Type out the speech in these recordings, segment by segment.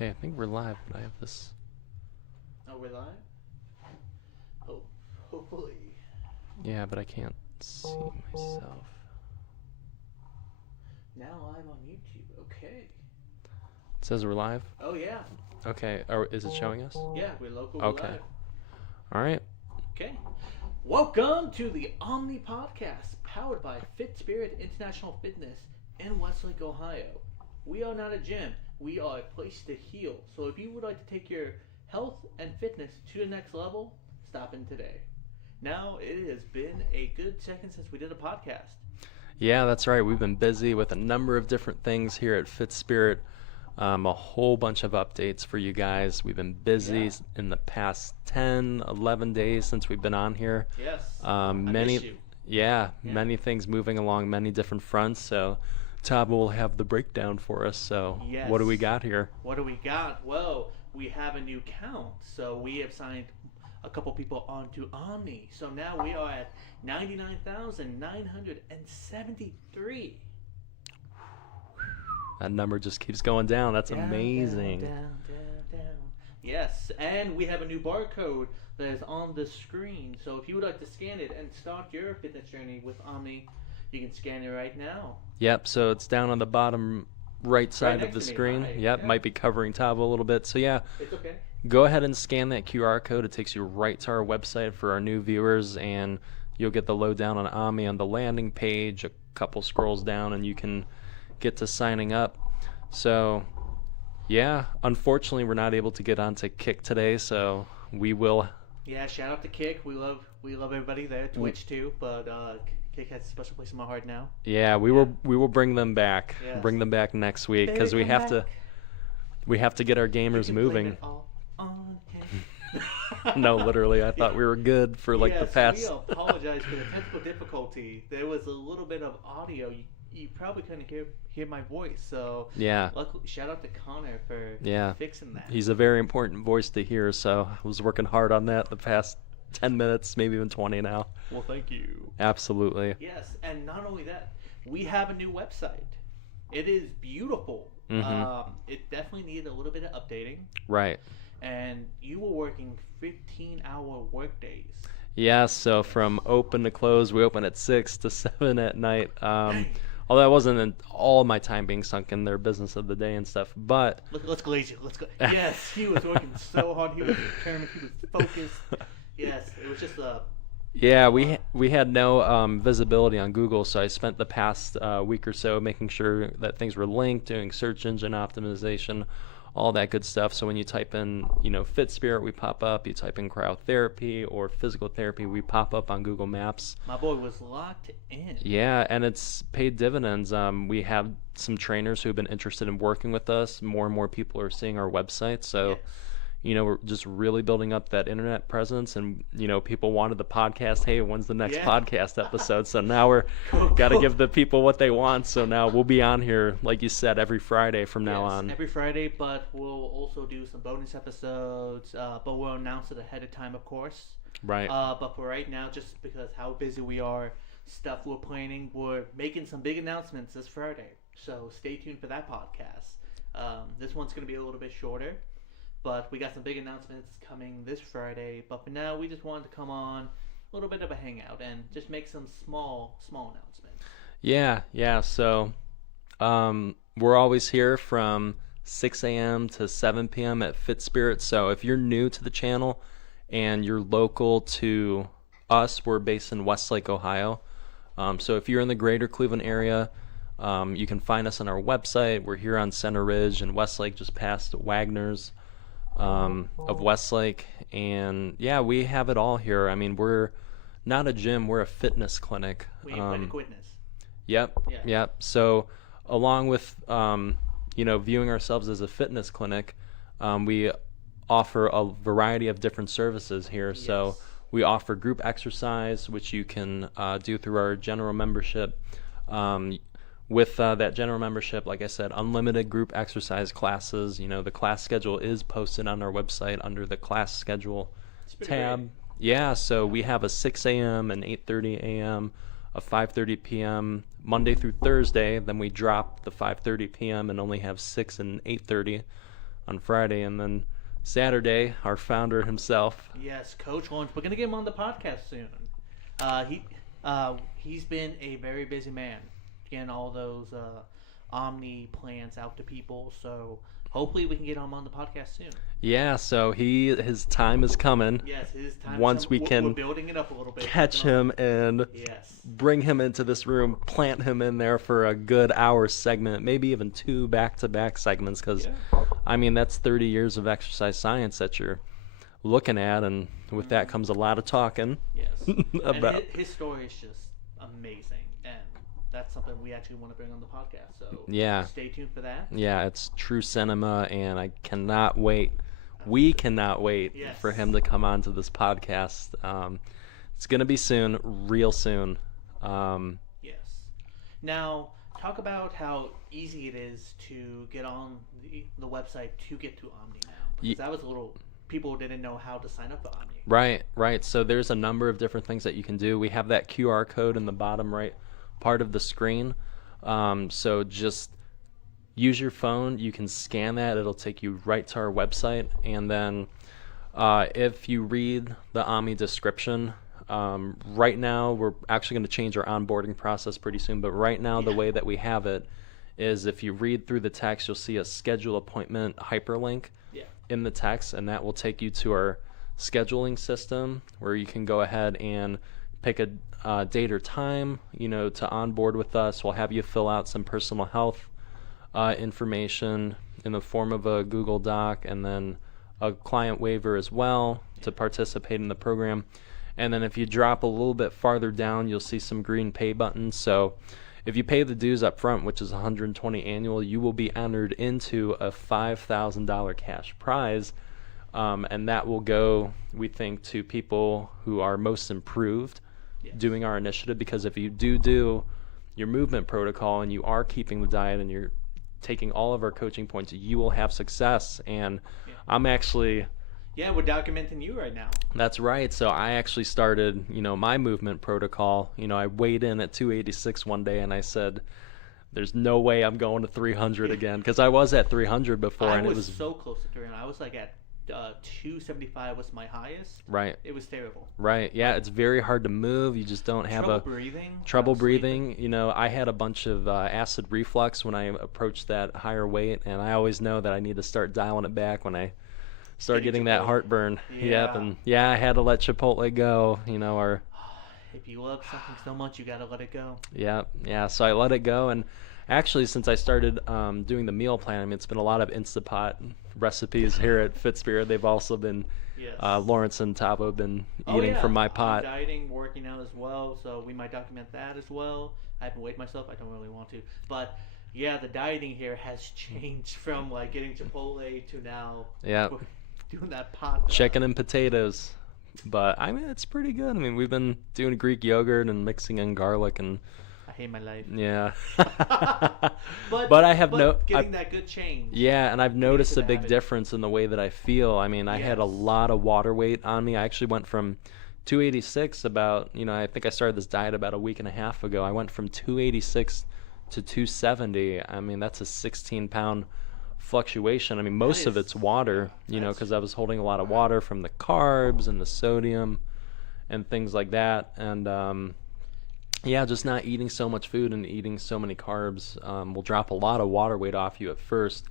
Okay, I think we're live, but I have this. Oh, we're live? Oh, hopefully. Yeah, but I can't see myself. Now live on YouTube. Okay. It says we're live? Oh, yeah. Okay, is it showing us? Yeah, we're local. Okay. We're live. All right. Okay. Welcome to the OMI Podcast, powered by Fit Spirit International Fitness in Westlake, Ohio. We are not a gym. We are a place to heal. So if you would like to take your health and fitness to the next level, stop in today. Now, it has been a good second since we did a podcast. Yeah, that's right. We've been busy with a number of different things here at Fit Spirit. A whole bunch of updates for you guys. We've been busy in the past 10, 11 days since we've been on here. Yes. I miss you. Many things moving along many different fronts. So Todd will have the breakdown for us. So What do we got here? What do we got? Well, we have a new count. So we have signed a couple people onto OMI. So now we are at 99,973. That number just keeps going down. That's amazing. Down. Yes, and we have a new barcode that is on the screen. So if you would like to scan it and start your fitness journey with OMI, you can scan it right now. Yep, so it's down on the bottom right side of the screen. Yep, might be covering Tavo a little bit. So yeah, it's okay. Go ahead and scan that QR code. It takes you right to our website for our new viewers, and you'll get the lowdown on OMI on the landing page. A couple scrolls down, and you can get to signing up. So yeah, unfortunately we're not able to get onto Kick today, so we will. Yeah, shout out to Kick. We love everybody there. Twitch too, but Kick has a special place in my heart now. Yeah, we will bring them back. Yes. Bring them back next week because we have to get our gamers moving. No, literally, I thought we were good for the past. We apologize for the technical difficulty. There was a little bit of audio. You probably couldn't hear my voice, so yeah. Luckily, shout out to Connor for fixing that. He's a very important voice to hear, so I was working hard on that the past 10 minutes, maybe even 20 now. Well, thank you. Absolutely. Yes, and not only that, we have a new website. It is beautiful. Mm-hmm. It definitely needed a little bit of updating. Right. And you were working 15-hour workdays. Yeah, so from open to close, we open at 6 to 7 at night. Although that wasn't all my time being sunk in their business of the day and stuff, but... Let's glaze it. Let's go. Yes, he was working so hard. He was determined. He was focused. Yes, it was just a... Yeah, we had no visibility on Google, so I spent the past week or so making sure that things were linked, doing search engine optimization, all that good stuff. So when you type in, Fit Spirit, we pop up. You type in cryotherapy or physical therapy, we pop up on Google Maps. My boy was locked in. Yeah, and it's paid dividends. We have some trainers who have been interested in working with us. More and more people are seeing our website. So, we're just really building up that internet presence. And, people wanted the podcast. Hey, when's the next podcast episode? So now we're got to give the people what they want. So now we'll be on here, like you said, every Friday from now on. Every Friday, but we'll also do some bonus episodes. But we'll announce it ahead of time, of course. Right. But for right now, just because how busy we are, stuff we're planning, we're making some big announcements this Friday. So stay tuned for that podcast. This one's going to be a little bit shorter. But we got some big announcements coming this Friday. But for now, we just wanted to come on a little bit of a hangout and just make some small announcements. Yeah. So we're always here from 6 a.m. to 7 p.m. at Fit Spirit. So if you're new to the channel and you're local to us, we're based in Westlake, Ohio. So if you're in the greater Cleveland area, you can find us on our website. We're here on Center Ridge in Westlake, just past Wagner's. Of Westlake, and we have it all here. I mean, we're not a gym, we're a fitness clinic. We clinic witness. Yep. So along with viewing ourselves as a fitness clinic, we offer a variety of different services here. Yes. So we offer group exercise, which you can do through our general membership. With that general membership, like I said, unlimited group exercise classes. The class schedule is posted on our website under the class schedule tab. Great. Yeah, so we have a 6 a.m., an 8:30 a.m., a 5:30 p.m., Monday through Thursday. Then we drop the 5:30 p.m. and only have 6 and 8:30. Yeah. on Friday, and then Saturday, our founder himself. Yes, Coach Lawrence. We're gonna get him on the podcast soon. He's been a very busy man getting all those Omni plans out to people. So hopefully we can get him on the podcast soon. Yeah, so his time is coming. Yes, his time. Once we can we're building it up a little bit. Catch him and yes, bring him into this room, plant him in there for a good hour segment, maybe even 2 back-to-back segments, because I mean that's 30 years of exercise science that you're looking at, and with that comes a lot of talking. Yes, about and his story is just amazing, and that's something we actually want to bring on the podcast. So yeah, stay tuned for that. Yeah, it's true cinema, and I cannot wait. We cannot wait for him to come on to this podcast. It's going to be soon, real soon. Yes. Now, talk about how easy it is to get on the website to get to Omni now. Because that was a little... People didn't know how to sign up for Omni. Right. So there's a number of different things that you can do. We have that QR code in the bottom right part of the screen. So just use your phone. You can scan that. It'll take you right to our website. And then if you read the Omni description, right now we're actually going to change our onboarding process pretty soon. But right now the way that we have it is if you read through the text, you'll see a schedule appointment hyperlink in the text, and that will take you to our scheduling system where you can go ahead and pick a date or time, to onboard with us. We'll have you fill out some personal health information in the form of a Google Doc, and then a client waiver as well to participate in the program. And then if you drop a little bit farther down, you'll see some green pay buttons. So if you pay the dues up front, which is $120 annual, you will be entered into a $5,000 cash prize, and that will go, we think, to people who are most improved doing our initiative. Because if you do your movement protocol and you are keeping the diet and you're taking all of our coaching points, you will have success. And I'm actually... Yeah, we're documenting you right now. That's right. So I actually started, my movement protocol. I weighed in at 286 one day, and I said, there's no way I'm going to 300 again, because I was at 300 before. I and was it was so close to 300. I was like at 275 was my highest. Right. It was terrible. Right. Yeah, it's very hard to move. You just don't have trouble breathing. I had a bunch of acid reflux when I approached that higher weight, and I always know that I need to start dialing it back when I start getting that heartburn. Yep. And I had to let Chipotle go, or if you love something so much, you gotta let it go. Yeah. So I let it go, and actually, since I started doing the meal plan, it's been a lot of Instapot recipes here at Fit Spirit. They've also been Lawrence and Tavo have been eating from my pot. I'm dieting, working out as well, so we might document that as well. I haven't weighed myself. I don't really want to, but yeah, the dieting here has changed from like getting Chipotle to now. Yeah. Doing that pot. Chicken and potatoes. But, it's pretty good. We've been doing Greek yogurt and mixing in garlic, and... I hate my life. Yeah. but I have getting that good change. Yeah, and I've noticed a big difference in the way that I feel. I had a lot of water weight on me. I actually went from 286 about, I think I started this diet about a week and a half ago. I went from 286 to 270. That's a 16-pound fluctuation. Most of it's water, because I was holding a lot of water from the carbs and the sodium and things like that. And just not eating so much food and eating so many carbs will drop a lot of water weight off you at first.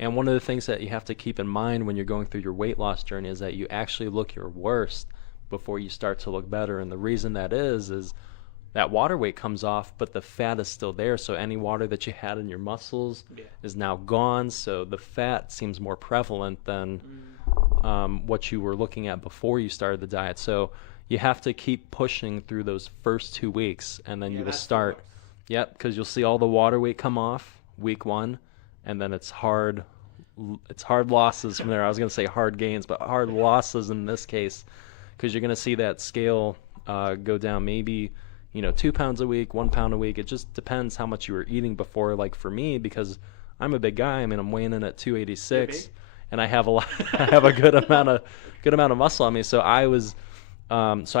And one of the things that you have to keep in mind when you're going through your weight loss journey is that you actually look your worst before you start to look better. And the reason that is that water weight comes off, but the fat is still there. So any water that you had in your muscles is now gone. So the fat seems more prevalent than what you were looking at before you started the diet. So you have to keep pushing through those first 2 weeks, and then you will start. Yep, because you'll see all the water weight come off week 1, and then it's hard losses from there. I was going to say hard gains, but hard losses in this case, because you're going to see that scale go down maybe 2 pounds a week, 1 pound a week. It just depends how much you were eating before. Like for me, because I'm a big guy, I'm weighing in at 286, and I have a good amount of muscle on me. So I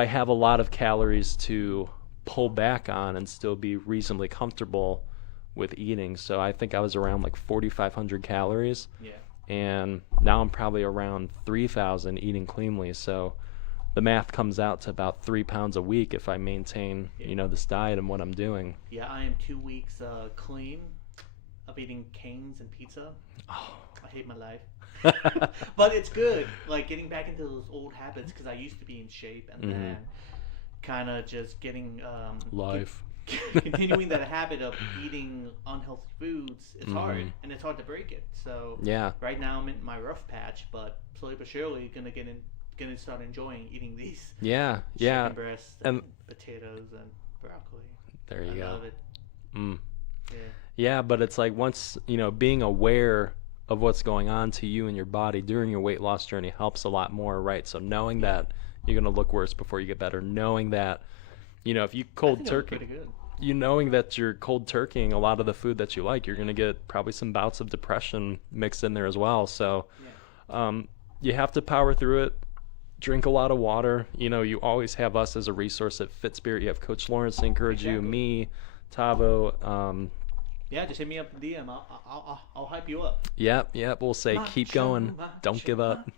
have a lot of calories to pull back on and still be reasonably comfortable with eating. So I think I was around like 4,500 calories. Yeah. and now I'm probably around 3,000 eating cleanly. So the math comes out to about 3 pounds a week if I maintain, this diet and what I'm doing. Yeah, I am 2 weeks clean of eating canes and pizza. Oh. I hate my life. But it's good, like getting back into those old habits, because I used to be in shape, and then kind of just getting life. Continuing that habit of eating unhealthy foods is hard, and it's hard to break it. So right now I'm in my rough patch, but slowly but surely gonna start enjoying eating these chicken breasts and potatoes and broccoli. There you go. I love it. Yeah, but it's like once being aware of what's going on to you and your body during your weight loss journey helps a lot more, right? So knowing that you're going to look worse before you get better, knowing that, if you cold turkey, knowing that you're cold turkeying a lot of the food that you like, you're going to get probably some bouts of depression mixed in there as well. So you have to power through it, drink a lot of water. You always have us as a resource at Fit Spirit. You have Coach Lawrence to encourage you, me, Tavo. Yeah, just hit me up in DM. I'll hype you up. Yep. We'll say keep going. Don't give up.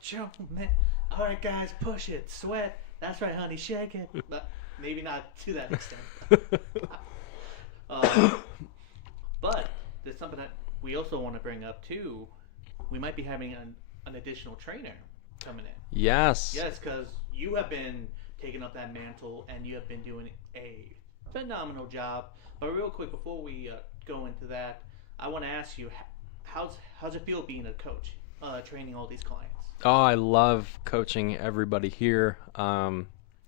Man. All right, guys, push it. Sweat. That's right, honey. Shake it. But maybe not to that extent. But there's something that we also want to bring up too. We might be having an additional trainer coming in. Yes, because you have been taking up that mantle, and you have been doing a phenomenal job. But real quick, before we go into that, I want to ask you, how's it feel being a coach, training all these clients? Oh, I love coaching everybody here.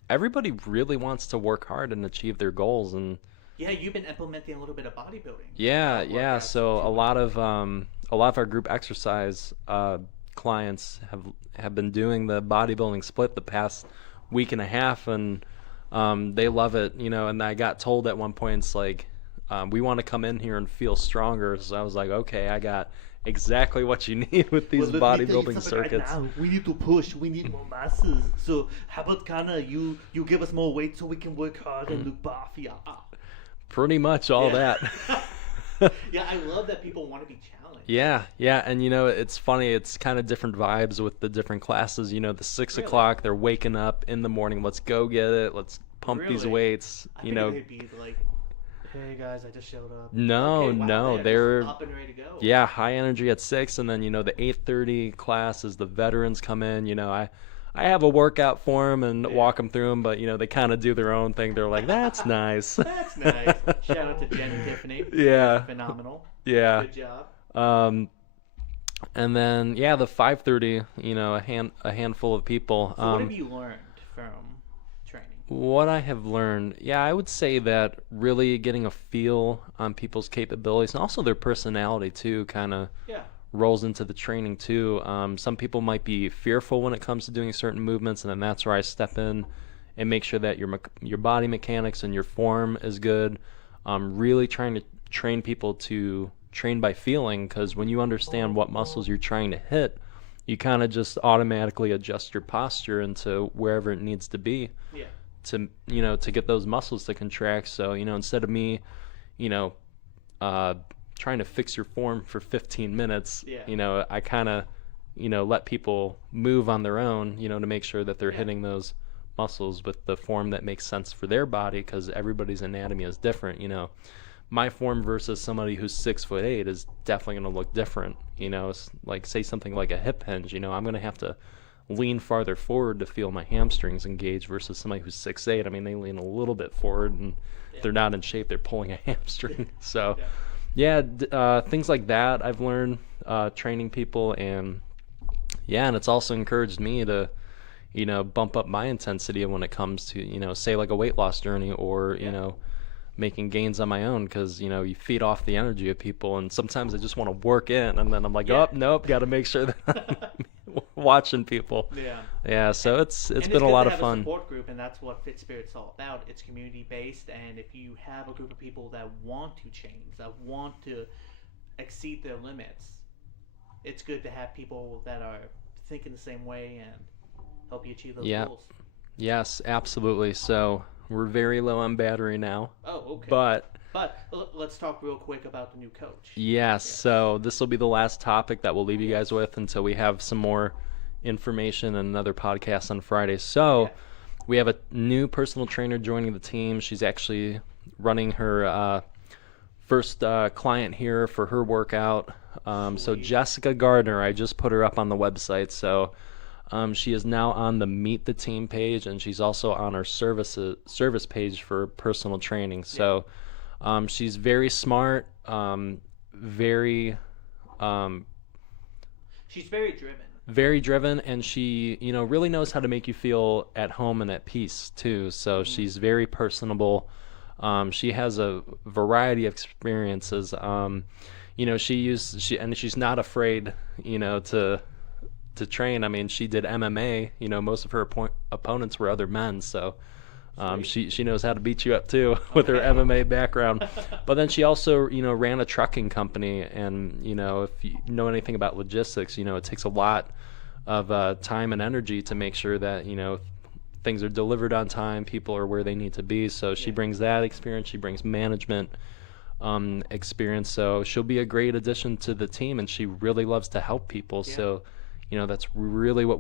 Everybody really wants to work hard and achieve their goals, and you've been implementing a little bit of bodybuilding. Yeah. So a lot of our group exercise clients have been doing the bodybuilding split the past week and a half, and they love it, and I got told at one point, it's like, we want to come in here and feel stronger. So I was like, okay, I got exactly what you need with these bodybuilding circuits. Right now, we need to push. We need more masses. So how about you give us more weight so we can work hard and look buff? Pretty much all that. I love that people want to be challenged. Yeah, and it's funny. It's kind of different vibes with the different classes. The 6 o'clock, they're waking up in the morning. Let's go get it. Let's pump these weights. I think they'd be like, hey guys, I just showed up. No, they're up and ready to go. Yeah, high energy at 6, and then the 8:30 class is the veterans come in. I have a workout for them and walk them through them, but they kind of do their own thing. They're like, that's nice. That's nice. Shout out to Jen and Tiffany. Yeah, phenomenal. Yeah, good job. And then the 5:30, a handful of people. So what have you learned from training? What I have learned, I would say that really getting a feel on people's capabilities and also their personality too kind of rolls into the training too. Some people might be fearful when it comes to doing certain movements, and then that's where I step in and make sure that your body mechanics and your form is good. Really trying to train people to train by feeling, because when you understand what muscles you're trying to hit, you kind of just automatically adjust your posture into wherever it needs to be. To to get those muscles to contract. So instead of me trying to fix your form for 15 minutes, I kind of let people move on their own, to make sure that they're hitting those muscles with the form that makes sense for their body, because everybody's anatomy is different. My form versus somebody who's 6'8" is definitely going to look different. It's like, say something like a hip hinge, I'm going to have to lean farther forward to feel my hamstrings engage versus somebody who's 6'8". I mean, they lean a little bit forward, and if they're not in shape, they're pulling a hamstring. So things like that I've learned training people, and it's also encouraged me to bump up my intensity when it comes to say like a weight loss journey, or making gains on my own, because you feed off the energy of people, and sometimes I just want to work in, and then I'm like, oh nope, got to make sure that I'm watching people. So it's been a lot of fun. A support group, and that's what Fit Spirit's all about. It's community based, and if you have a group of people that want to change, that want to exceed their limits, it's good to have people that are thinking the same way and help you achieve those goals. Yes, absolutely. So we're very low on battery now. Oh, okay. But But let's talk real quick about the new coach. Yes, so this will be the last topic that we'll leave you guys with until we have some more information and another podcast on Friday. So we have a new personal trainer joining the team. She's actually running her first client here for her workout. So Jessica Gardner, I just put her up on the website. So she is now on the Meet the Team page, and she's also on our service page for personal training. So she's very smart, very she's very driven. Very driven, and she, really knows how to make you feel at home and at peace too. So she's very personable. She has a variety of experiences. She's not afraid, to train. I mean, she did MMA. Most of her opponents were other men, so she knows how to beat you up too with her MMA background. But then she also, ran a trucking company, and if you know anything about logistics, it takes a lot of time and energy to make sure that things are delivered on time, people are where they need to be. So she brings that experience. She brings management experience. So she'll be a great addition to the team, and she really loves to help people. So that's really what we